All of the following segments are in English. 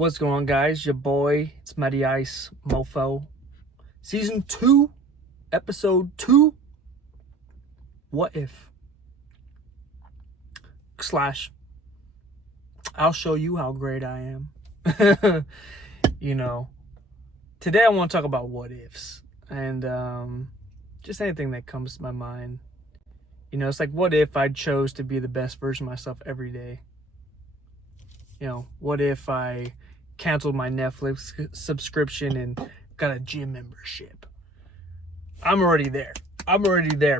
What's going on, guys? Your boy, it's Matty Ice Mofo. Season 2, Episode 2. What if? / I'll show you how great I am. Today I want to talk about what ifs. And just anything that comes to my mind. It's like, what if I chose to be the best version of myself every day? What if I canceled my Netflix subscription and got a gym membership? I'm already there,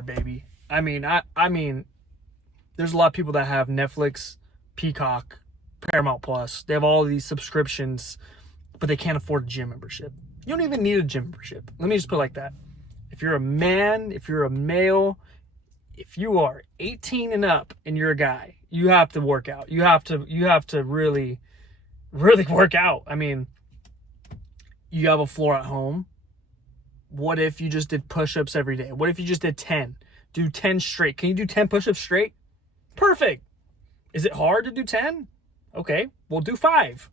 baby. I mean, there's a lot of people that have Netflix, Peacock, Paramount Plus. They have all these subscriptions, but they can't afford a gym membership. You don't even need a gym membership. Let me just put it like that. If you're a man, if you're a male, if you are 18 and up and you're a guy, you have to work out. You have to really work out. I mean, you have a floor at home. What if you just did push-ups every day? What if you just did 10? Do 10 straight. Can you do 10 push-ups straight? Perfect. Is it hard to do 10? Okay, well, do 5.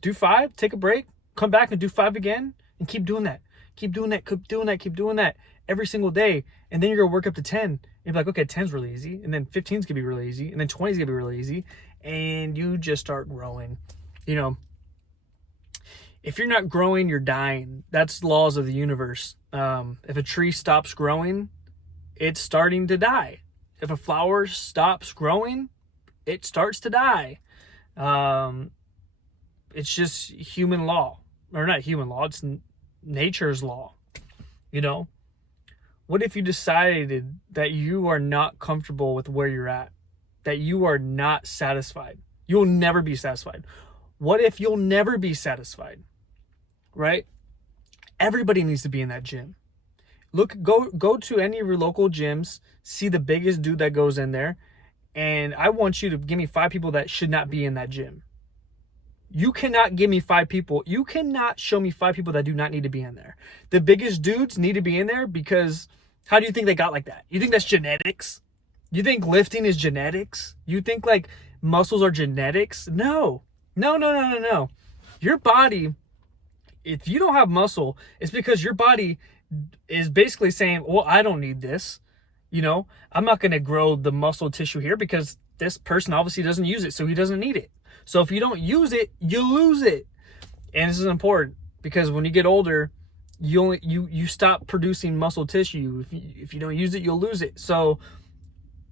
Do 5, take a break, come back and do 5 again, and keep doing that. Keep doing that every single day. And then you're going to work up to 10. You're like, okay, 10's really easy. And then 15's going to be really easy. And then 20's going to be really easy. And you just start growing. If you're not growing, you're dying. That's the laws of the universe. If a tree stops growing, it's starting to die. If a flower stops growing, it starts to die. It's just human law. Or not human law, it's nature's law. What if you decided that you are not comfortable with where you're at? That you are not satisfied? You'll never be satisfied. What if you'll never be satisfied? Right? Everybody needs to be in that gym. Go to any of your local gyms, see the biggest dude that goes in there, and I want you to give me 5 people that should not be in that gym. You cannot give me 5 people. You cannot show me 5 people that do not need to be in there. The biggest dudes need to be in there because how do you think they got like that? You think that's genetics? You think lifting is genetics? You think like muscles are genetics? No. Your body, if you don't have muscle, it's because your body is basically saying, well, I don't need this. I'm not going to grow the muscle tissue here because this person obviously doesn't use it, so he doesn't need it. So if you don't use it, you lose it. And this is important because when you get older, you stop producing muscle tissue. If you don't use it, you'll lose it. So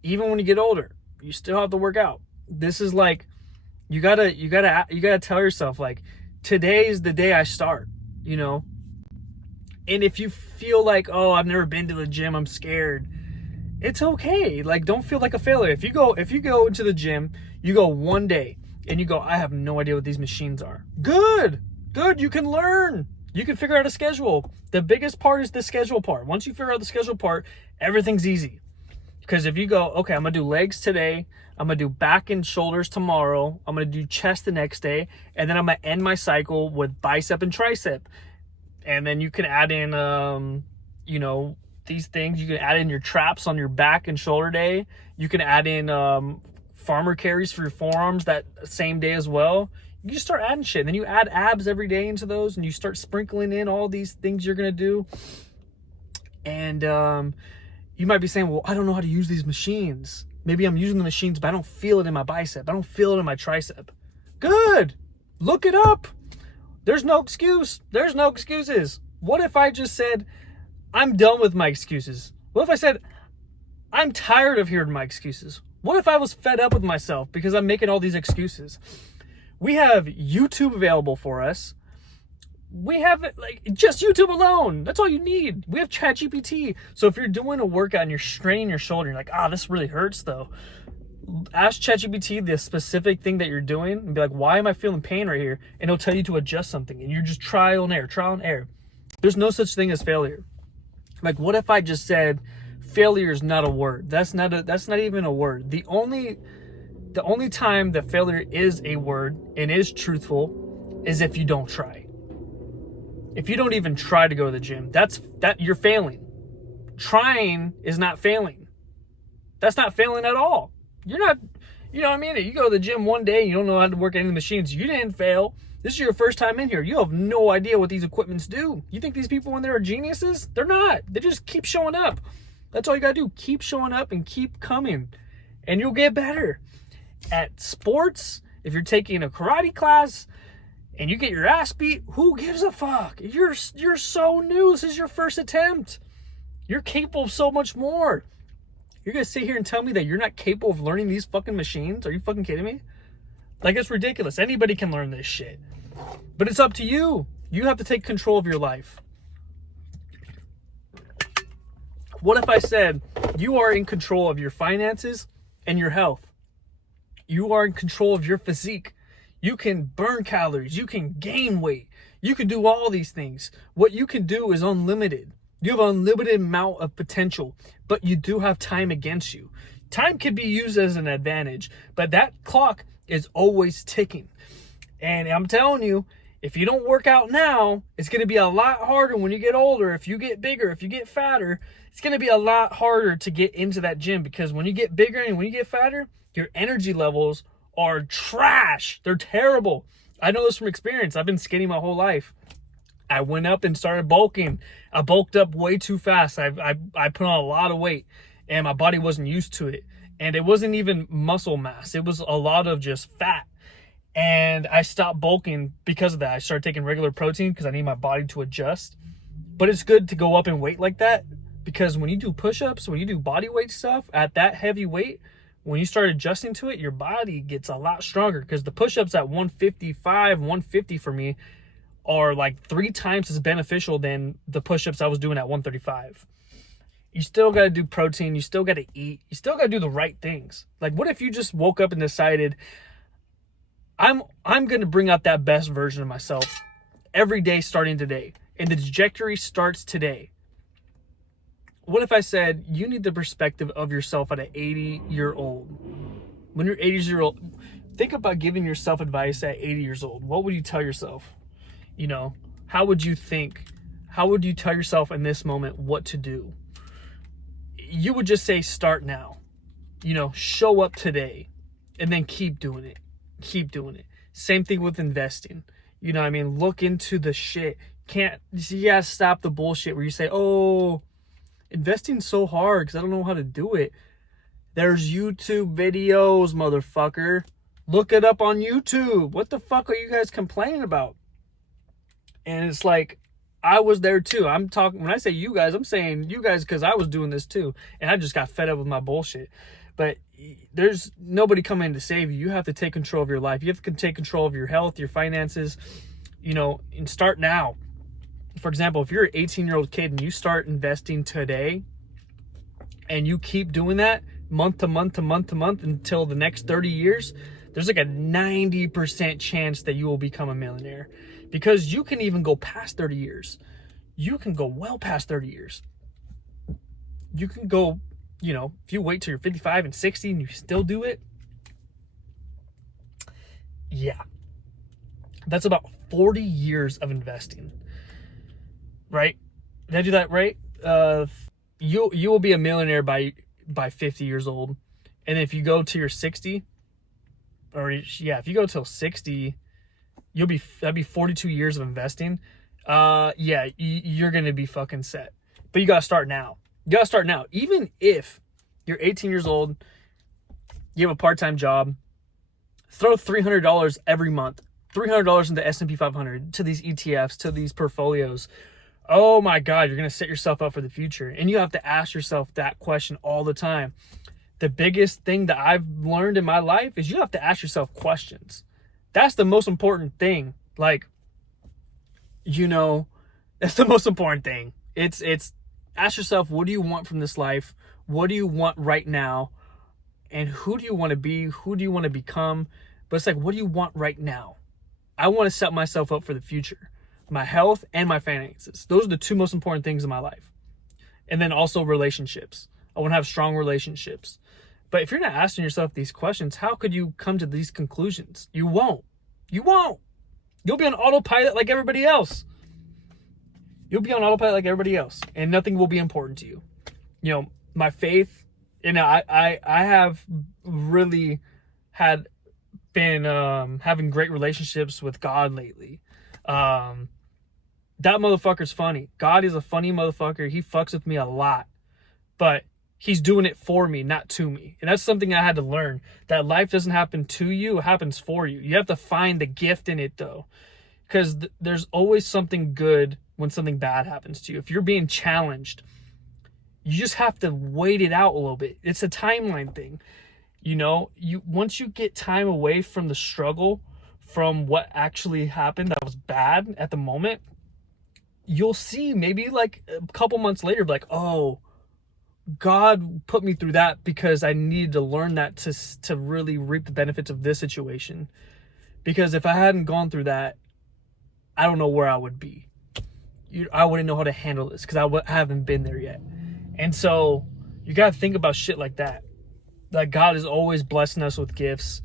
even when you get older, you still have to work out. This is like you gotta tell yourself, like, today is the day I start, And if you feel like, oh, I've never been to the gym, I'm scared, it's okay. Like, don't feel like a failure. If you go into the gym, you go one day and you go, I have no idea what these machines are. Good. You can learn. You can figure out a schedule. The biggest part is the schedule part. Once you figure out the schedule part, everything's easy. Because if you go, okay, I'm going to do legs today, I'm going to do back and shoulders tomorrow, I'm going to do chest the next day, and then I'm going to end my cycle with bicep and tricep. And then you can add in, these things. You can add in your traps on your back and shoulder day. You can add in farmer carries for your forearms that same day as well. You just start adding shit. And then you add abs every day into those, and you start sprinkling in all these things you're going to do. And you might be saying, well, I don't know how to use these machines. Maybe I'm using the machines, but I don't feel it in my bicep. I don't feel it in my tricep. Good. Look it up. There's no excuse. There's no excuses. What if I just said, I'm done with my excuses? What if I said, I'm tired of hearing my excuses? What if I was fed up with myself because I'm making all these excuses? We have YouTube available for us. We have just YouTube alone. That's all you need. We have ChatGPT. So if you're doing a workout and you're straining your shoulder, you're like, this really hurts though. Ask ChatGPT the specific thing that you're doing and be like, why am I feeling pain right here? And it'll tell you to adjust something. And you're just trial and error. There's no such thing as failure. Like, what if I just said failure is not a word? That's not even a word. The only time that failure is a word and is truthful is if you don't try. If you don't even try to go to the gym, that you're failing. Trying is not failing. That's not failing at all. You know what I mean? You go to the gym one day and you don't know how to work any of the machines. You didn't fail. This is your first time in here. You have no idea what these equipments do. You think these people in there are geniuses? They're not. They just keep showing up. That's all you gotta do. Keep showing up and keep coming. And you'll get better. At sports, if you're taking a karate class and you get your ass beat, who gives a fuck? You're so new. This is your first attempt. You're capable of so much more. You're gonna sit here and tell me that you're not capable of learning these fucking machines? Are you fucking kidding me? Like, it's ridiculous. Anybody can learn this shit. But it's up to you. You have to take control of your life. What if I said you are in control of your finances and your health? You are in control of your physique. You can burn calories. You can gain weight. You can do all these things. What you can do is unlimited. You have an unlimited amount of potential, but you do have time against you. Time can be used as an advantage, but that clock is always ticking. And I'm telling you, if you don't work out now, it's going to be a lot harder when you get older. If you get bigger, if you get fatter, it's going to be a lot harder to get into that gym, because when you get bigger and when you get fatter, your energy levels are trash. They're terrible. I know this from experience. I've been skinny my whole life. I went up and started bulking. I bulked up way too fast. I put on a lot of weight and my body wasn't used to it. And it wasn't even muscle mass. It was a lot of just fat. And I stopped bulking because of that. I started taking regular protein because I need my body to adjust. But it's good to go up in weight like that, because when you do push-ups, when you do body weight stuff at that heavy weight, when you start adjusting to it, your body gets a lot stronger, because the push-ups at 155, 150 for me are like 3 times as beneficial than the push-ups I was doing at 135. You still got to do protein. You still got to eat. You still got to do the right things. Like, what if you just woke up and decided, I'm going to bring out that best version of myself every day starting today, and the trajectory starts today? What if I said, you need the perspective of yourself at an 80-year-old? When you're 80-year-old, think about giving yourself advice at 80 years old. What would you tell yourself? You know, how would you think? How would you tell yourself in this moment what to do? You would just say, start now. You know, show up today, and then keep doing it. Keep doing it. Same thing with investing. You know what I mean? Look into the shit. You gotta stop the bullshit where you say, oh, investing's so hard because I don't know how to do it. There's YouTube videos, motherfucker. Look it up on YouTube. What the fuck are you guys complaining about? And it's like, I was there too. I'm talking, when I say you guys, I'm saying you guys because I was doing this too. And I just got fed up with my bullshit. But there's nobody coming to save you. You have to take control of your life. You have to take control of your health, your finances, you know, and start now. For example, if you're an 18-year-old kid and you start investing today and you keep doing that month to month to month to month until the next 30 years, there's like a 90% chance that you will become a millionaire, because you can even go past 30 years. You can go well past 30 years. You can go, you know, if you wait till you're 55 and 60 and you still do it, yeah, that's about 40 years of investing, right? Did I do that right? You will be a millionaire by 50 years old. And if you go to your 60, or yeah, if you go till 60, that'd be 42 years of investing. Yeah, you're going to be fucking set. But you got to start now. You got to start now. Even if you're 18 years old, you have a part-time job, throw $300 every month, $300 into S&P 500, to these ETFs, to these portfolios. Oh my God, you're going to set yourself up for the future. And you have to ask yourself that question all the time. The biggest thing that I've learned in my life is you have to ask yourself questions. That's the most important thing. Like, you know, that's the most important thing. It's ask yourself, what do you want from this life? What do you want right now? And who do you want to be? Who do you want to become? But it's like, what do you want right now? I want to set myself up for the future. My health and my finances. Those are the 2 most important things in my life. And then also relationships. I want to have strong relationships. But if you're not asking yourself these questions, how could you come to these conclusions? You won't. You won't. You'll be on autopilot like everybody else. You'll be on autopilot like everybody else. And nothing will be important to you. You know, my faith, you know, I have really had been having great relationships with God lately. That motherfucker's funny. God is a funny motherfucker. He fucks with me a lot, but he's doing it for me, not to me. And that's something I had to learn, that life doesn't happen to you, it happens for you. You have to find the gift in it, though, because there's always something good when something bad happens to you. If you're being challenged, you just have to wait it out a little bit. It's a timeline thing. You know, once you get time away from the struggle, from what actually happened that was bad at the moment, you'll see maybe like a couple months later, like, oh, God put me through that because I needed to learn that to really reap the benefits of this situation. Because if I hadn't gone through that, I don't know where I would be. I wouldn't know how to handle this because I haven't been there yet. And so you got to think about shit like that. Like, God is always blessing us with gifts.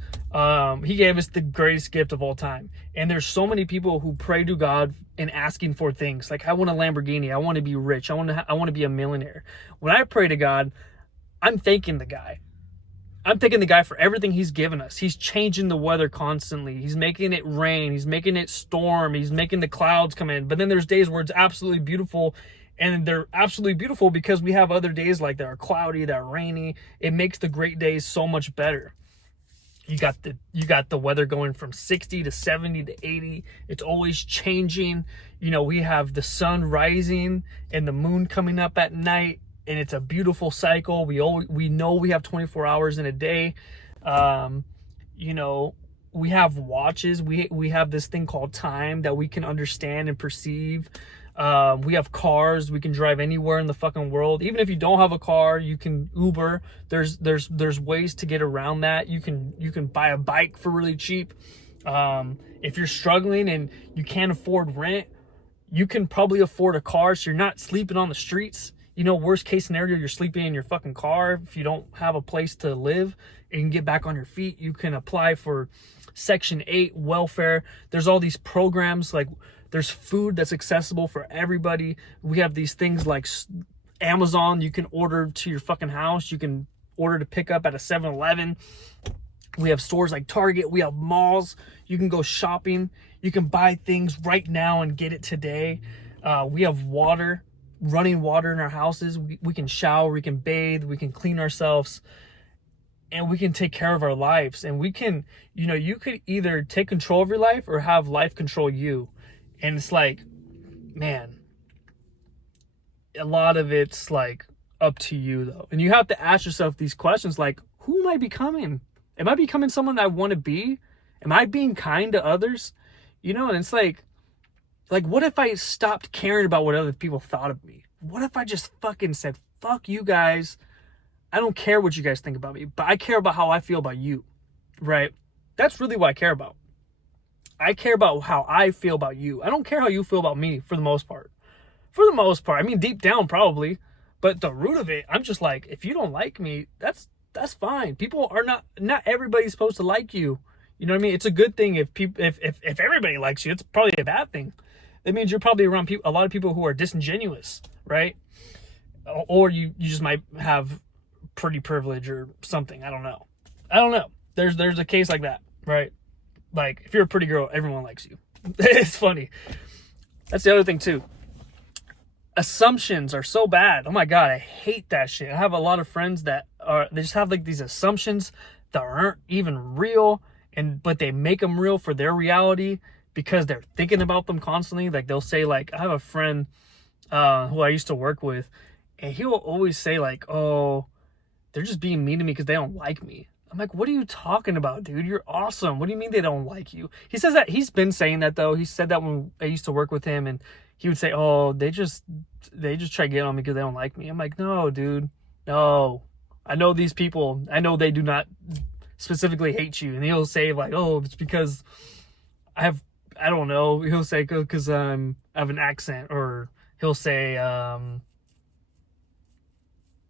He gave us the greatest gift of all time. And there's so many people who pray to God and asking for things. Like, I want a Lamborghini. I want to be rich. I want to be a millionaire. When I pray to God, I'm thanking the guy. I'm thanking the guy for everything he's given us. He's changing the weather constantly. He's making it rain. He's making it storm. He's making the clouds come in. But then there's days where it's absolutely beautiful. And they're absolutely beautiful because we have other days like that are cloudy, that are rainy. It makes the great days so much better. You got the weather going from 60 to 70 to 80. It's always changing. You know, we have the sun rising and the moon coming up at night, and it's a beautiful cycle. We know we have 24 hours in a day. You know, we have watches. We have this thing called time that we can understand and perceive. We have cars. We can drive anywhere in the fucking world. Even if you don't have a car, you can Uber. There's ways to get around that. You can buy a bike for really cheap. If you're struggling and you can't afford rent, you can probably afford a car, so you're not sleeping on the streets. You know, worst case scenario, you're sleeping in your fucking car. If you don't have a place to live and you can get back on your feet, you can apply for Section 8 welfare. There's all these programs, like there's food that's accessible for everybody. We have these things like Amazon. You can order to your fucking house. You can order to pick up at a 7-Eleven. We have stores like Target. We have malls. You can go shopping. You can buy things right now and get it today. We have water, running water in our houses. We can shower. We can bathe. We can clean ourselves. And we can take care of our lives. And we can, you know, you could either take control of your life or have life control you. And it's like, man, a lot of it's like up to you though. And you have to ask yourself these questions like, who am I becoming? Am I becoming someone I want to be? Am I being kind to others? You know, and it's like what if I stopped caring about what other people thought of me? What if I just fucking said, fuck you guys. I don't care what you guys think about me, but I care about how I feel about you, right? That's really what I care about. I care about how I feel about you. I don't care how you feel about me for the most part. For the most part. I mean, deep down probably, but the root of it, I'm just like, if you don't like me, that's fine. People are not everybody's supposed to like you. You know what I mean? It's a good thing if everybody likes you. It's probably a bad thing. That means you're probably around a lot of people who are disingenuous, right? Or you just might have pretty privilege or something. I don't know. There's a case like that, right? Like, if you're a pretty girl, everyone likes you. It's funny. That's the other thing, too. Assumptions are so bad. Oh, my God, I hate that shit. I have a lot of friends they just have, like, these assumptions that aren't even real, but they make them real for their reality because they're thinking about them constantly. Like, they'll say, like, I have a friend who I used to work with, and he'll always say, like, oh, they're just being mean to me because they don't like me. I'm like, what are you talking about, dude? You're awesome. What do you mean they don't like you? He says that. He's been saying that, though. He said that when I used to work with him, and he would say, oh, they just try to get on me because they don't like me. I'm like, no, dude. No. I know these people. I know they do not specifically hate you. And he'll say, like, oh, it's because I don't know. He'll say, because I have an accent. Or he'll say,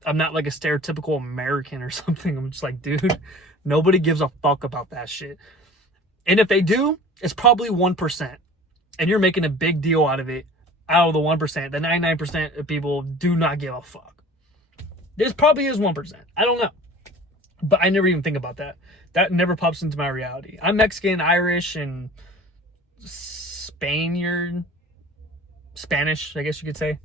I'm not like a stereotypical American or something. I'm just like, dude, nobody gives a fuck about that shit. And if they do, it's probably 1%. And you're making a big deal out of it. Out of the 1%, the 99% of people do not give a fuck. This probably is 1%. I don't know. But I never even think about that. That never pops into my reality. I'm Mexican, Irish, and Spaniard, Spanish, I guess you could say.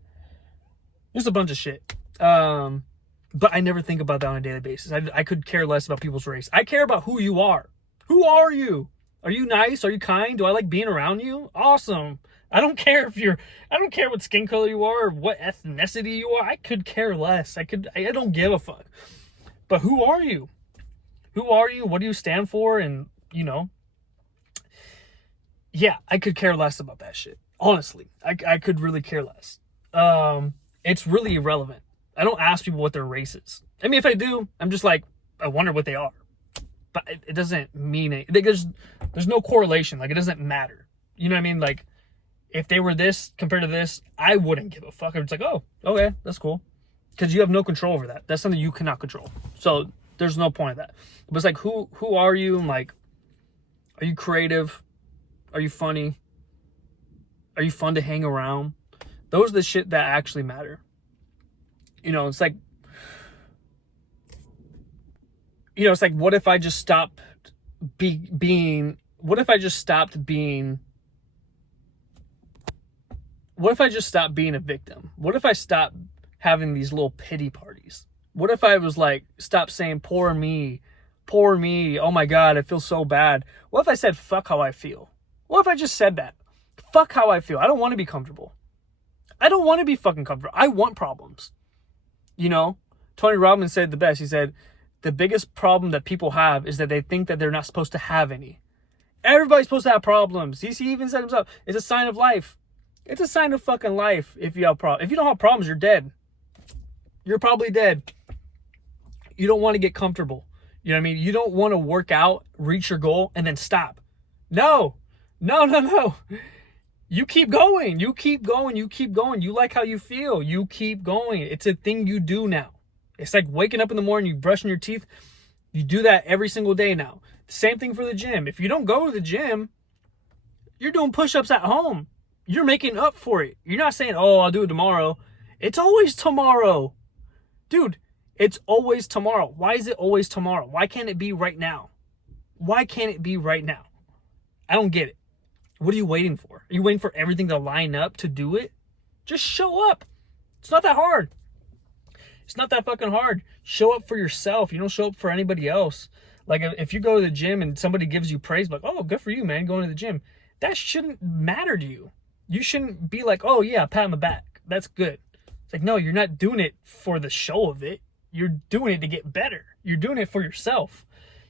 There's a bunch of shit. But I never think about that on a daily basis. I could care less about people's race. I care about who you are. Who are you? Are you nice? Are you kind? Do I like being around you? Awesome. I don't care what skin color you are or what ethnicity you are. I could care less. I don't give a fuck. But who are you? Who are you? What do you stand for? And, yeah, I could care less about that shit. Honestly, I could really care less. It's really irrelevant. I don't ask people what their race is. I mean, if I do, I'm just like, I wonder what they are. But it doesn't mean it. There's no correlation. Like, it doesn't matter. You know what I mean? Like, if they were this compared to this, I wouldn't give a fuck. I'm just like, oh, okay, that's cool. Because you have no control over that. That's something you cannot control. So there's no point of that. But it's like, who are you? And like, are you creative? Are you funny? Are you fun to hang around? Those are the shit that actually matter. It's like, what if I just stopped being a victim? What if I stopped having these little pity parties? What if I was like, stop saying, poor me, oh my God, I feel so bad. What if I said, fuck how I feel? What if I just said that? Fuck how I feel. I don't want to be comfortable. I don't want to be fucking comfortable. I want problems. Tony Robbins said the best. He said, the biggest problem that people have is that they think that they're not supposed to have any. Everybody's supposed to have problems. He even said himself, it's a sign of life. It's a sign of fucking life if you have problems. If you don't have problems, you're dead. You're probably dead. You don't want to get comfortable. You know what I mean? You don't want to work out, reach your goal, and then stop. No. You keep going. You keep going. You like how you feel. You keep going. It's a thing you do now. It's like waking up in the morning, you brushing your teeth. You do that every single day now. Same thing for the gym. If you don't go to the gym, you're doing push-ups at home. You're making up for it. You're not saying, oh, I'll do it tomorrow. It's always tomorrow. Dude, it's always tomorrow. Why is it always tomorrow? Why can't it be right now? Why can't it be right now? I don't get it. What are you waiting for? Are you waiting for everything to line up to do it? Just show up. It's not that hard. It's not that fucking hard. Show up for yourself. You don't show up for anybody else. Like, if you go to the gym and somebody gives you praise, like, oh, good for you, man, going to the gym. That shouldn't matter to you. You shouldn't be like, oh, yeah, pat on the back. That's good. It's like, no, you're not doing it for the show of it. You're doing it to get better. You're doing it for yourself.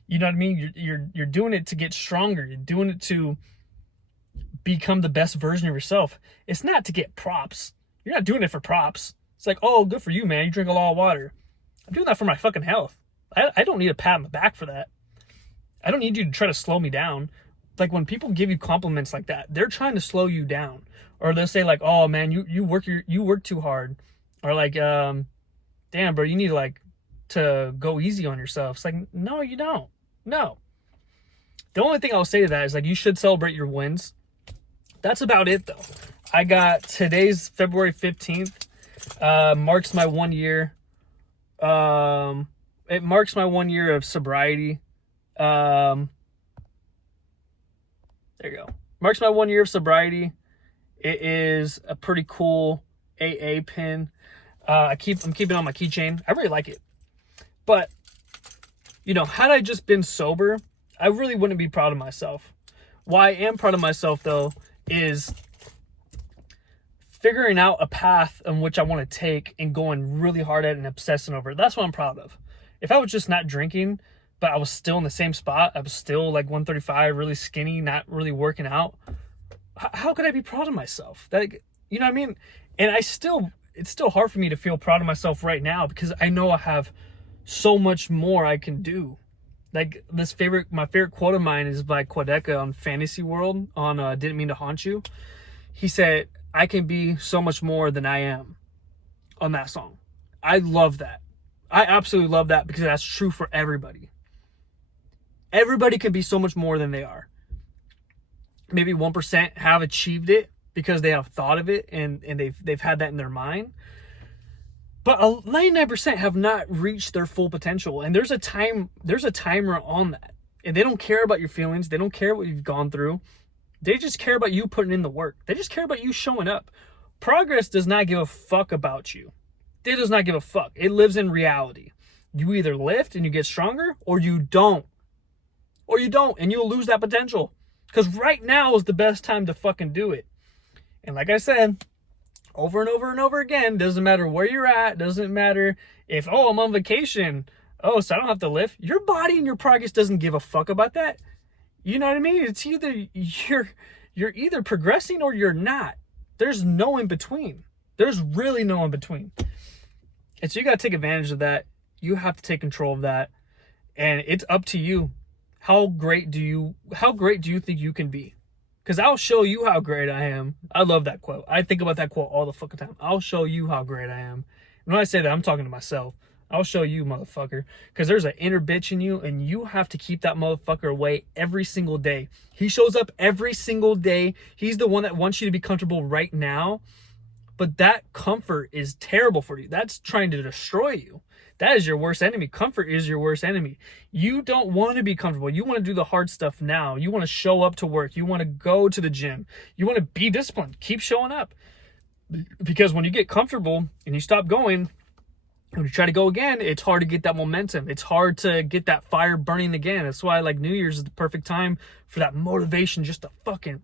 You know what I mean? You're doing it to get stronger. You're doing it to become the best version of yourself. It's not to get props. You're not doing it for props. It's like, oh, good for you, man. You drink a lot of water. I'm doing that for my fucking health. I don't need a pat on the back for that. I don't need you to try to slow me down. Like, when people give you compliments like that, they're trying to slow you down. Or they'll say like, oh man, you work too hard. Or like, damn bro, you need to go easy on yourself. It's like, no, you don't. No. The only thing I'll say to that is, like, you should celebrate your wins. That's about it though. I got today's February 15th. Marks my 1 year. It marks my 1 year of sobriety. There you go. Marks my 1 year of sobriety. It is a pretty cool AA pin. I'm keeping it on my keychain. I really like it. But, had I just been sober, I really wouldn't be proud of myself. Why I am proud of myself though is figuring out a path in which I want to take and going really hard at it and obsessing over it. That's what I'm proud of. If I was just not drinking, but I was still in the same spot, I was still like 135, really skinny, not really working out, how could I be proud of myself? You know what I mean? And it's still hard for me to feel proud of myself right now because I know I have so much more I can do. Like, my favorite quote of mine is by Quadeca on Fantasy World on Didn't Mean to Haunt You. He said, I can be so much more than I am, on that song. I love that. I absolutely love that because that's true for everybody. Everybody can be so much more than they are. Maybe 1% have achieved it because they have thought of it and they've had that in their mind. But 99% have not reached their full potential. And there's a timer on that. And they don't care about your feelings. They don't care what you've gone through. They just care about you putting in the work. They just care about you showing up. Progress does not give a fuck about you. It does not give a fuck. It lives in reality. You either lift and you get stronger, or you don't. Or you don't, and you'll lose that potential. Because right now is the best time to fucking do it. And like I said, over and over and over again, doesn't matter where you're at, doesn't matter if, oh, I'm on vacation, oh, so I don't have to lift. Your body and your progress doesn't give a fuck about that. You know what I mean? It's either you're either progressing or you're not. There's no in between. There's really no in between. And so you got to take advantage of that. You have to take control of that. And it's up to you. How great do you think you can be? Because I'll show you how great I am. I love that quote. I think about that quote all the fucking time. I'll show you how great I am. And when I say that, I'm talking to myself. I'll show you, motherfucker. Because there's an inner bitch in you, and you have to keep that motherfucker away every single day. He shows up every single day. He's the one that wants you to be comfortable right now. But that comfort is terrible for you. That's trying to destroy you. That is your worst enemy. Comfort is your worst enemy. You don't want to be comfortable. You want to do the hard stuff now. You want to show up to work. You want to go to the gym. You want to be disciplined. Keep showing up. Because when you get comfortable and you stop going, when you try to go again, it's hard to get that momentum. It's hard to get that fire burning again. That's why like New Year's is the perfect time for that motivation, just to fucking,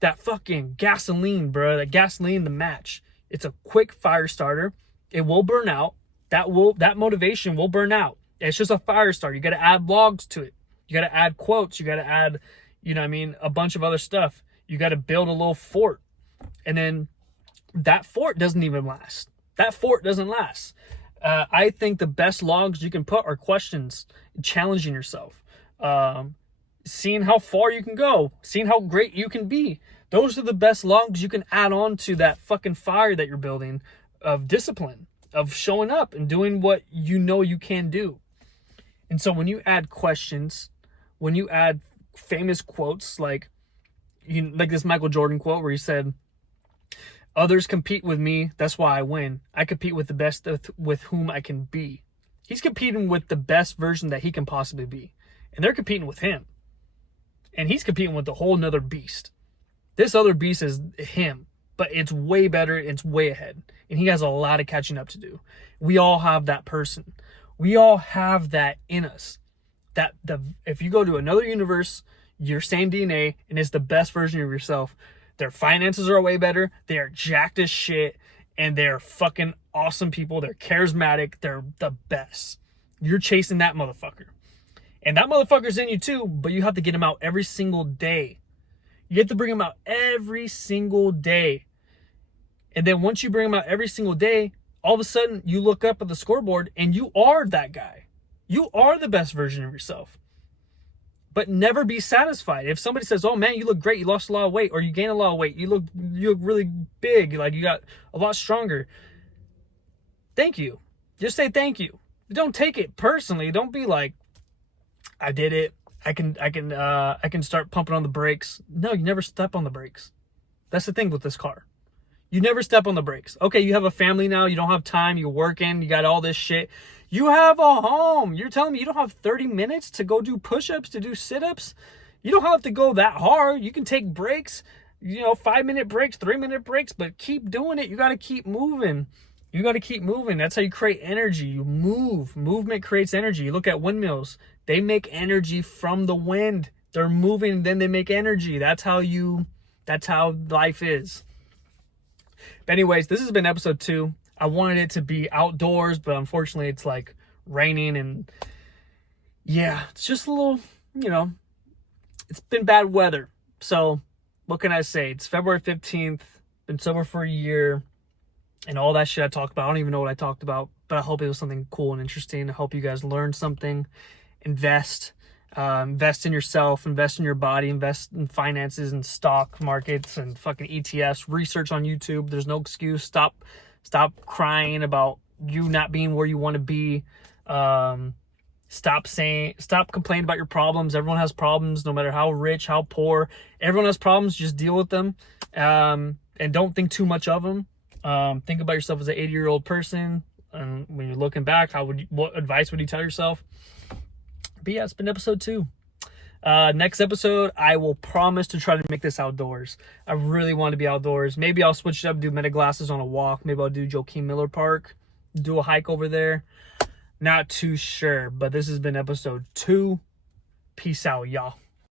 that fucking gasoline, bro. That gasoline, the match. It's a quick fire starter. It will burn out. That motivation will burn out. It's just a fire starter. You got to add logs to it. You got to add quotes. You got to add, a bunch of other stuff. You got to build a little fort. And then that fort doesn't even last. That fort doesn't last. I think the best logs you can put are questions, challenging yourself, seeing how far you can go, seeing how great you can be. Those are the best logs you can add on to that fucking fire that you're building of discipline, of showing up and doing what you know you can do. And so when you add questions, when you add famous quotes like this Michael Jordan quote where he said, "Others compete with me, that's why I win. I compete with the best with whom I can be." He's competing with the best version that he can possibly be. And they're competing with him. And he's competing with a whole nother beast. This other beast is him, but it's way better, it's way ahead. And he has a lot of catching up to do. We all have that person. We all have that in us. If you go to another universe, your same DNA, and it's the best version of yourself. Their finances are way better. They are jacked as shit. And they're fucking awesome people. They're charismatic. They're the best. You're chasing that motherfucker. And that motherfucker's in you too, but you have to get him out every single day. You have to bring him out every single day. And then once you bring him out every single day, all of a sudden you look up at the scoreboard and you are that guy. You are the best version of yourself. But never be satisfied. If somebody says, "Oh man, you look great, you lost a lot of weight," or "You gained a lot of weight, you look really big, like you got a lot stronger," thank you. Just say thank you. Don't take it personally. Don't be like, "I did it. I can start pumping on the brakes." No, you never step on the brakes. That's the thing with this car. You never step on the brakes. Okay, you have a family now, you don't have time, you're working, you got all this shit. You have a home. You're telling me you don't have 30 minutes to go do push-ups, to do sit-ups? You don't have to go that hard. You can take breaks, 5-minute breaks, 3-minute breaks, but keep doing it. You got to keep moving. You got to keep moving. That's how you create energy. You move. Movement creates energy. You look at windmills. They make energy from the wind. They're moving, then they make energy. That's how life is. But anyways, this has been episode 2. I wanted it to be outdoors, but unfortunately it's like raining and yeah, it's just a little, it's been bad weather. So what can I say? It's February 15th, been sober for a year and all that shit I talked about. I don't even know what I talked about, but I hope it was something cool and interesting. I hope you guys learned something. Invest in yourself, invest in your body, invest in finances and stock markets and fucking ETFs, research on YouTube. There's no excuse. Stop crying about you not being where you want to be. Stop complaining about your problems. Everyone has problems, no matter how rich, how poor. Everyone has problems. Just deal with them. And don't think too much of them. Think about yourself as an 80-year-old person. And when you're looking back, what advice would you tell yourself? But yeah, it's been episode 2. Next episode, I will promise to try to make this outdoors. I really want to be outdoors. Maybe I'll switch it up, do Meta Glasses on a walk. Maybe I'll do Joaquin Miller Park, do a hike over there. Not too sure, but this has been episode 2. Peace out, y'all.